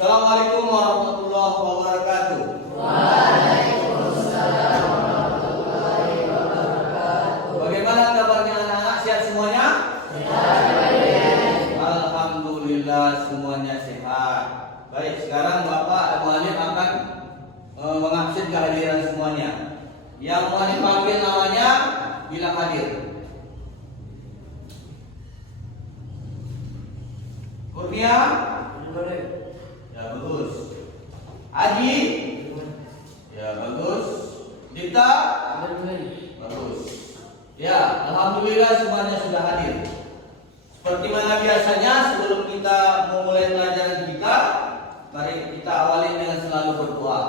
Assalamualaikum warahmatullahi wabarakatuh. Waalaikumsalam warahmatullahi wabarakatuh. Bagaimana kabarnya anak-anak? Sehat semuanya? Sehat. Alhamdulillah semuanya sehat. Baik, sekarang Bapak Muallim akan mengabsen kehadiran semuanya. Yang Muallim panggil namanya bilang hadir. Kurnia? Ya bagus. Aji? Ya bagus. Dita? Bagus. Ya, alhamdulillah semuanya sudah hadir. Seperti mana biasanya sebelum kita memulai pelajaran kita, mari kita awali dengan selalu berdoa.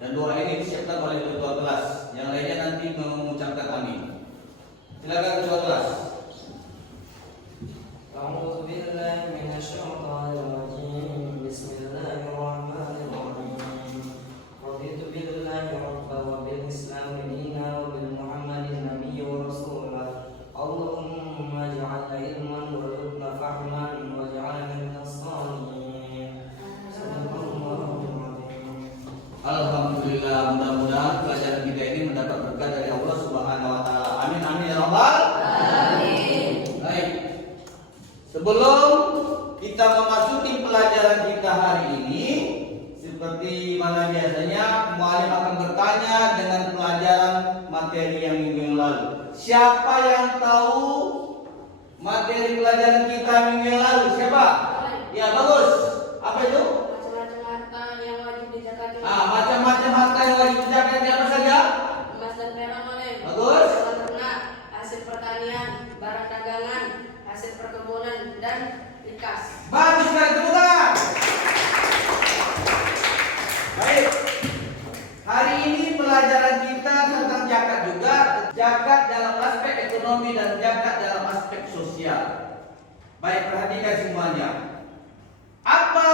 Dan doa ini disiapkan oleh ketua kelas. Yang lainnya nanti mengucapkan amin. Silakan ketua kelas. A'udzu billahi minasyaitonir rajim. Bismillahirrahmanirrahim. Raditu billahi rabban wa bil islam dinan wa bil muhammadin nabiyyan wa rasulan. Allahumma ij'al ilman warzuqna fahman waj'alna minas shalihin. Sadaqallahul azim. Alhamdulillah, mudah-mudahan pelajaran kita ini mendapat berkat dari Allah Subhanahu wa taala. Amin amin ya rabbal alamin. Baik. Sebelum kita memasuki pelajaran kita hari ini, seperti mana biasanya muallim akan bertanya dengan pelajaran materi yang minggu yang lalu. Siapa yang tahu materi pelajaran kita minggu yang lalu? Siapa? Ya bagus. Apa itu? Macam-macam harta yang wajib dizakati. Macam-macam harta yang wajib dizakati apa saja? Emas dan perak boleh. Bagus. Hewan ternak, hasil pertanian, barang dagangan, hasil perkebunan dan ikas. Bagus sekali, tepuk tangan. Baik. Hari ini pelajaran kita tentang zakat juga, zakat dalam aspek ekonomi dan zakat dalam aspek sosial. Baik, perhatikan semuanya. Apa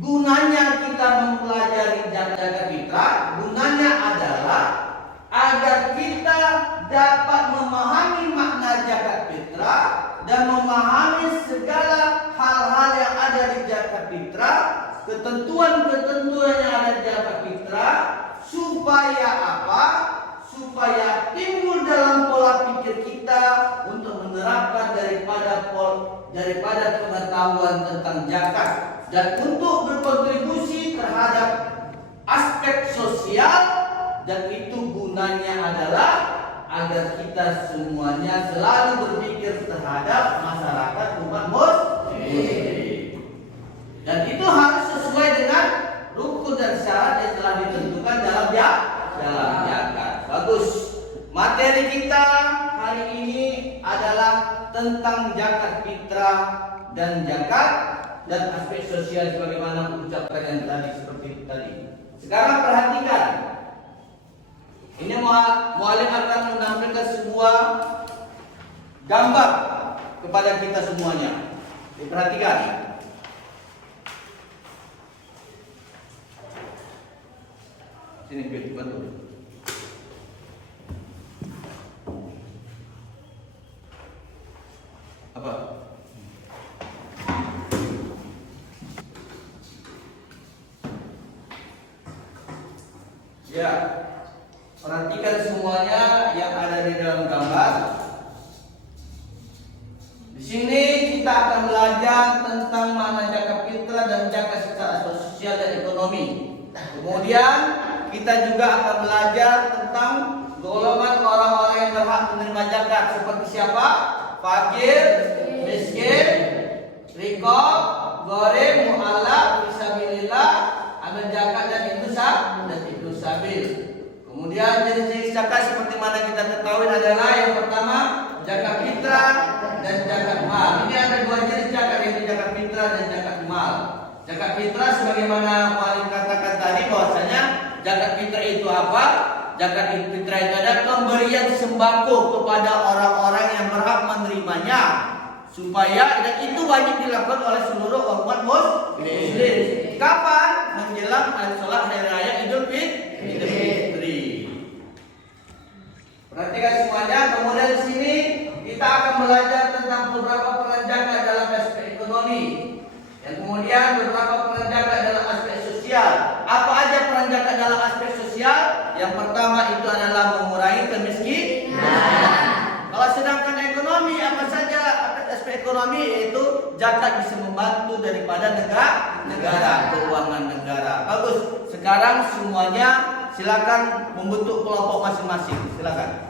gunanya kita mempelajari zakat fitrah? Gunanya adalah agar kita dapat memahami makna zakat fitrah dan memahami segala hal-hal yang ada di zakat fitrah, ketentuan-ketentuan yang ada di zakat fitrah, supaya apa? Supaya timbul dalam pola pikir kita untuk menerapkan daripada pengetahuan tentang zakat dan untuk berkontribusi terhadap aspek sosial, dan itu gunanya adalah agar kita semuanya selalu berpikir terhadap masyarakat umat muslim. Dan itu harus sesuai dengan rukun dan syarat yang telah ditentukan dalam zakat. Bagus. Materi kita hari ini adalah tentang zakat fitrah dan zakat dan aspek sosial sebagaimana ucapan yang tadi seperti tadi. Sekarang perhatikan. Ini muallim akan menampilkan sebuah gambar kepada kita semuanya. Diperhatikan. Sini Fit, bantu. Apa? Ya. Perhatikan semuanya yang ada di dalam gambar. Di sini kita akan belajar tentang makna zakat fitrah dan zakat secara sosial dan ekonomi. Kemudian kita juga akan belajar tentang golongan orang-orang yang berhak menerima zakat seperti siapa? Fakir, miskin, riqab, gharib, mu'allaf, fisabilillah, amil zakat dan itu sabil. Kemudian jenis-jenis zakat seperti mana kita ketahui adalah yang pertama zakat fitrah dan zakat mal. Ini ada dua jenis zakat, yaitu zakat fitrah dan zakat mal. Zakat fitrah sebagaimana muallim katakan tadi bahwasanya zakat fitrah itu apa? Zakat fitrah itu adalah pemberian sembako kepada orang-orang yang berhak menerimanya, supaya dan itu wajib dilakukan oleh seluruh umat muslim. Kapan? Menjelang sholat hari raya Idul Fitri. Perhatikan semuanya. Kemudian di sini kita akan belajar tentang beberapa peran zakat dalam aspek ekonomi. Yang kemudian beberapa peran zakat dalam aspek sosial. Apa aja peran zakat dalam aspek sosial? Yang pertama itu adalah mengurangi kemiskinan. Kalau sedangkan ekonomi, apa saja aspek ekonomi, yaitu zakat bisa membantu daripada negara, keuangan negara. Bagus. Sekarang semuanya silakan membentuk kelompok masing-masing. Silakan.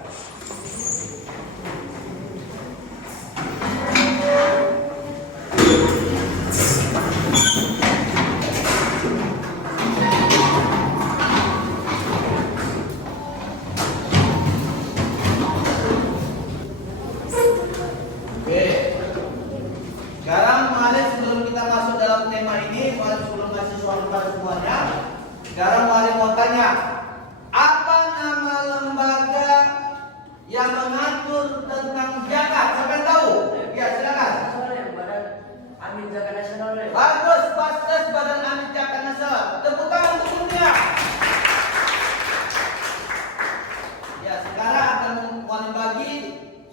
Sekarang Mu'alif sebelum kita masuk dalam tema ini, Mu'alif sebelum kasih soal kepada semuanya. Sekarang Mu'alif mau tanya, apa nama lembaga yang mengatur tentang zakat? Siapa yang tahu? Ya, silakan. Badan Amin Zakat Nasional. Bagus, Basnas Badan Amin Zakat Nasional. Tepuk tangan untuk dunia. Ya, sekarang akan Mu'alif bagi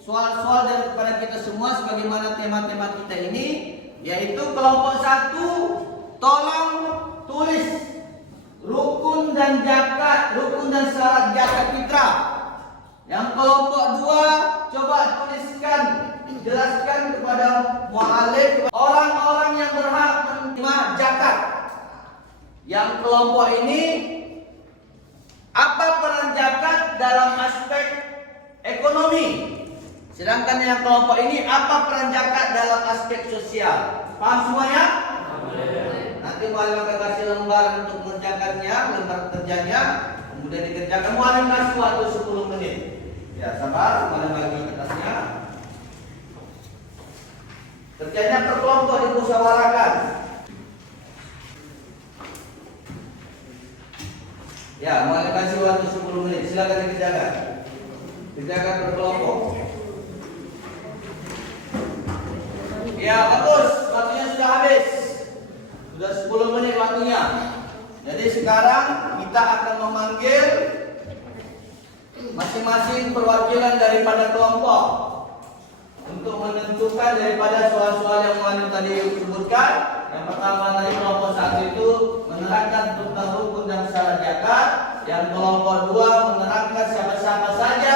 soal-soal daripada kita semua sebagaimana tema-tema kita ini, yaitu kelompok 1, tolong tulis rukun dan zakat, rukun dan syarat zakat fitrah. Yang kelompok 2, coba tuliskan, jelaskan kepada Mu'alif orang-orang yang berhak menerima zakat. Yang kelompok ini, apa peran zakat dalam aspek ekonomi? Sedangkan yang kelompok ini, apa peran zakat dalam aspek sosial? Paham semuanya? Nanti Mu'alif akan kasih lembar untuk mengerjakannya, lembar kerjanya, kemudian dikerjakan. Mu'alif kasih waktu 10 menit. Ya, sabar, Mu'alif bagi kertasnya. Kerjanya per kelompok dimusyawarahkan. Ya, Mu'alif kasih waktu 10 menit. Silakan dikerjakan. Kerjakan per kelompok. Ya, bagus. Waktunya sudah habis. Sudah 10 menit waktunya. Jadi sekarang kita akan memanggil masing-masing perwakilan daripada kelompok untuk menentukan daripada soal-soal yang Mu'alif tadi sebutkan. Yang pertama dari kelompok 1 itu menerangkan tentang rukun dan syarat zakat. Yang kelompok 2 menerangkan siapa-siapa saja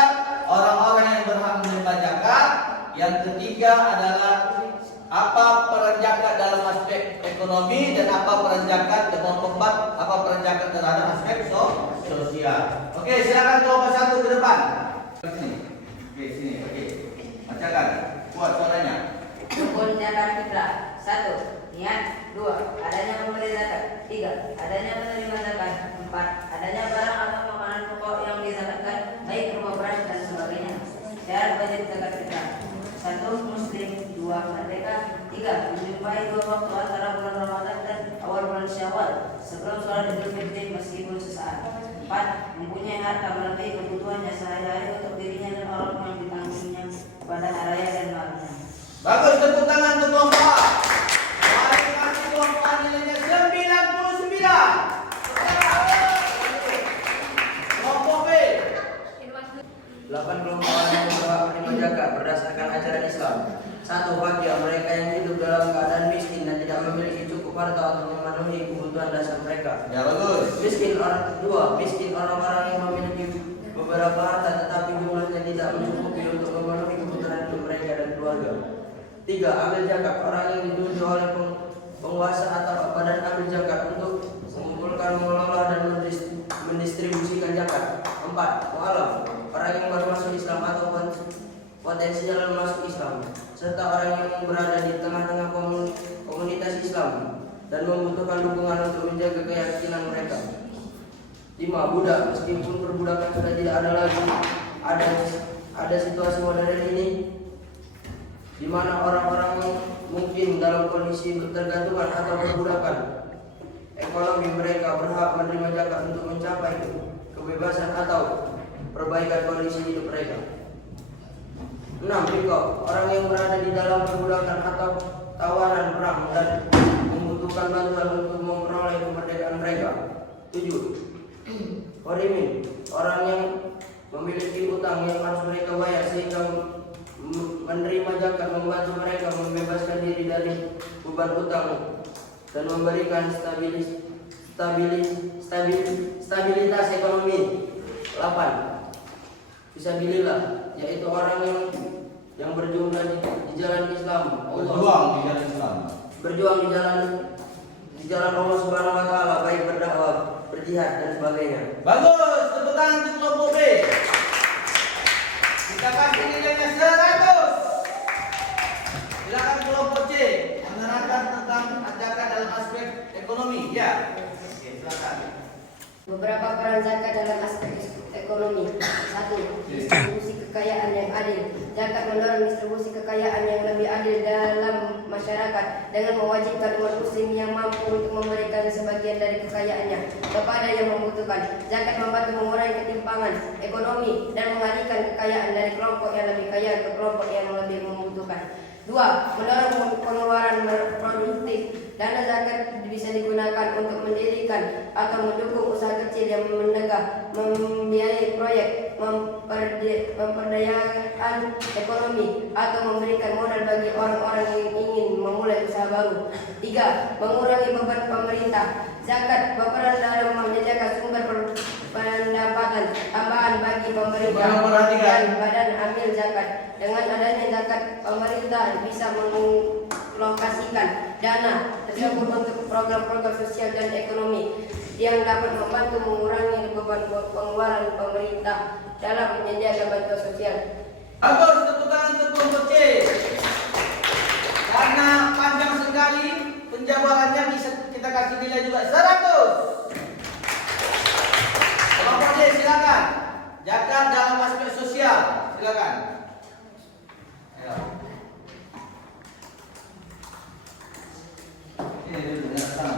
orang-orang yang berhak menerima zakat. Yang ketiga adalah apa peran zakat dalam aspek ekonomi dan apa peran zakat dan kelompok 4 apa peran zakat terhadap aspek sosial. Oke, silakan kelompok 1 ke depan. Sini. Oke, sini. Oke. Bacakan. Kuat suaranya. Rukun zakat fitrah. 1. Niat. 2. Adanya memberi zakat. 3. Adanya menerima zakat. 4. Adanya barang atau makanan pokok yang dizakatkan, baik berupa beras dan sebagainya. Syarat wajib zakat fitrah. 1. Muslim. 2. Merdeka. 3. Menjumpai 2 waktu antara bulan Ramadan dan awal bulan Syawal sebelum sholat Idul Fitri meskipun sesaat. 4. Mempunyai harta melebihi kebutuhannya sehari-hari untuk dirinya dan orang yang ditanggunginya pada hari raya dan malamnya. Bagus, tepuk tangan untuk kelompok A. Mari kasih kelompok A nilainya 99. Kelompok B. 8 kelompok orang yang berhak menerima zakat berdasarkan ajaran Islam. 1. Fakir, mereka yang hidup dalam keadaan miskin dan tidak memiliki cukup harta untuk memenuhi kebutuhan dasar mereka. Ya, bagus. Miskin orang. 2. Miskin orang-orang yang memiliki beberapa harta tetapi jumlahnya tidak mencukupi untuk memenuhi kebutuhan hidup mereka dan keluarga. 3. Amil zakat, orang yang dituju oleh penguasa atau badan amil zakat untuk mengumpulkan, mengelola dan mendistribusikan zakat. 4. Mu'alaf, orang yang baru masuk Islam atau potensial masuk Islam, serta orang yang berada di tengah-tengah komunitas Islam dan membutuhkan dukungan untuk menjaga keyakinan mereka. 5. Budak, meskipun perbudakan sudah tidak ada lagi, ada situasi modern ini di mana orang-orang mungkin dalam kondisi ketergantungan atau perbudakan ekonomi, mereka berhak menerima zakat untuk mencapai kebebasan atau perbaikan kondisi hidup mereka. 6. Riko, orang yang berada di dalam perbudakan atau tawanan perang dan membutuhkan bantuan untuk memperoleh kemerdekaan mereka. 7. Horimin, orang yang memiliki utang yang harus mereka bayar sehingga menerima zakat, membantu mereka membebaskan diri dari beban utang dan memberikan stabilitas ekonomi. 8. Fisabilillah, yaitu orang yang berjuang di jalan Islam. Berjuang di jalan Islam. Berjuang di jalan Allah Subhanahu wa taala, baik berdakwah, berjihad dan sebagainya. Bagus, tepuk tangan untuk kelompok B. Kita kasih nilainya 100. Silakan kelompok C menerangkan tentang zakat dalam aspek ekonomi. Ya. Oke, silakan. Beberapa peran zakat dalam aspek ekonomi. 1. Distribusi kekayaan yang adil. Zakat mendorong distribusi kekayaan yang lebih adil dalam masyarakat dengan mewajibkan umat muslim yang mampu untuk memberikan sebagian dari kekayaannya kepada yang membutuhkan. Zakat membantu mengurangi ketimpangan ekonomi dan mengalihkan kekayaan dari kelompok yang lebih kaya ke kelompok yang lebih membutuhkan. 2. Mendorong pengeluaran produktif. Dana zakat bisa digunakan untuk mendirikan atau mendukung usaha kecil yang menegak, membiayai proyek, memperdayaan ekonomi, atau memberikan modal bagi orang-orang yang ingin memulai usaha baru. 3. Mengurangi beban pemerintah. Zakat berperan dalam menyediakan sumber pendapatan tambahan bagi pemerintah dan badan amil zakat. Dengan adanya zakat, pemerintah bisa mengalokasikan dana tersebut untuk program-program sosial dan ekonomi yang dapat membantu mengurangi beban pengeluaran pemerintah dalam menyediakan bantuan sosial. Bagus, tepuk tangan untuk kelompok C. Karena panjang sekali penjabarannya, bisa kita kasih nilai juga 100. Kelompok C, silakan. Zakat dalam aspek sosial, silakan. Ayo. Ini dulu ya, sana.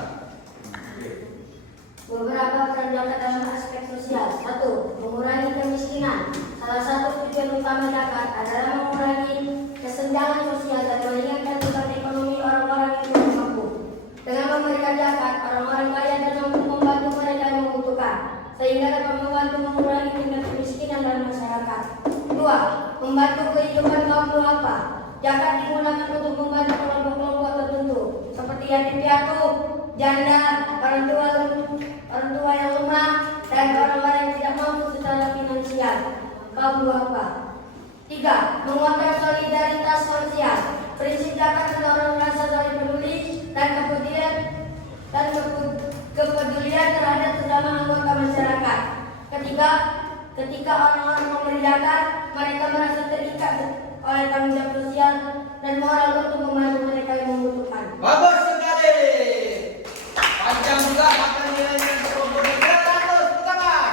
Beberapa peran zakat dalam aspek sosial. 1. Mengurangi kemiskinan. Salah satu tujuan utama zakat adalah mengurangi kesenjangan sosial dan meningkatkan tingkat ekonomi orang-orang yang tidak mampu. Dengan memberikan zakat, orang-orang kaya dan mampu membantu mereka yang membutuhkan, sehingga dapat membantu mengurangi tingkat kemiskinan dalam masyarakat. 2. Membantu kehidupan kaum duafa. Zakat digunakan untuk membantu kelompok-kelompok tertentu seperti yatim piatu, janda, orang tua yang lemah, dan orang-orang yang tidak mampu secara finansial, kaum duafa. 3. Menguatkan solidaritas sosial. Prinsip zakat mendorong rasa saling peduli dan kepedulian terhadap sesama anggota masyarakat. Ketiga, ketika orang-orang memberi zakat, mereka merasa terikat oleh tanggung jawab sosial dan moral untuk membantu mereka yang membutuhkan. Bagus sekali. Panjang juga maka nilainya untuk kelompok B 100. Tepuk tangan.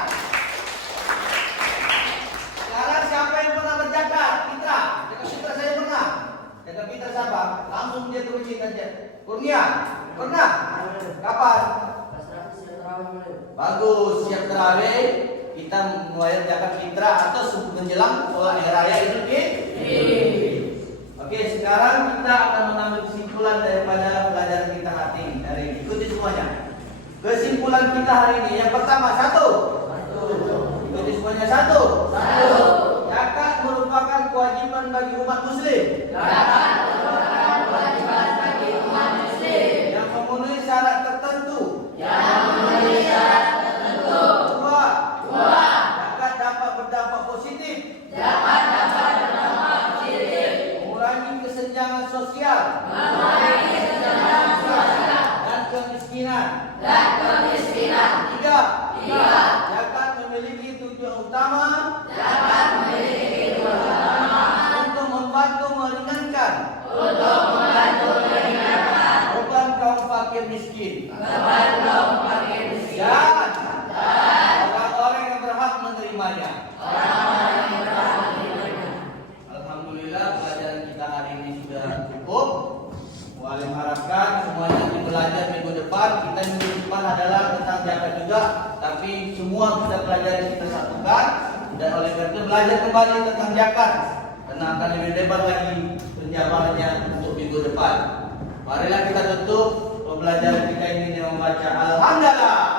Sekarang siapa yang pernah berzakat? Fitra. Zakat fitrah saya pernah. Zakat fitrah siapa? Langsung dia terusin aja. Kurnia. Pernah? Kapan? Bagus, siap terawih. Kita membayar zakat fitrah atau menjelang sholat hari raya Idul Fitri. Oke, sekarang kita akan mengambil kesimpulan daripada pelajaran kita hari ini. Ikuti semuanya. Kesimpulan kita hari ini yang pertama 1. Ikuti semuanya 1. Zakat merupakan kewajiban bagi umat muslim. Yang memenuhi syarat tertentu. 2. Zakat dapat berdampak positif. Mengurangi kesenjangan sosial. Dan kemiskinan. 3. Zakat memiliki tujuan utama untuk membantu meringankan beban kaum fakir miskin. Dan orang-orang yang berhak menerimanya. Alhamdulillah pelajaran kita hari ini sudah cukup. Mualim harapkan semuanya nanti belajar minggu depan. Kita minggu depan adalah tentang zakat juga, tapi semua kita pelajari, kita satukan. Dan oleh karena itu belajar kembali tentang zakat, karena akan lebih lebar lagi penjabarannya untuk minggu depan. Marilah kita tutup pembelajaran kita ini dengan membaca Alhamdulillah.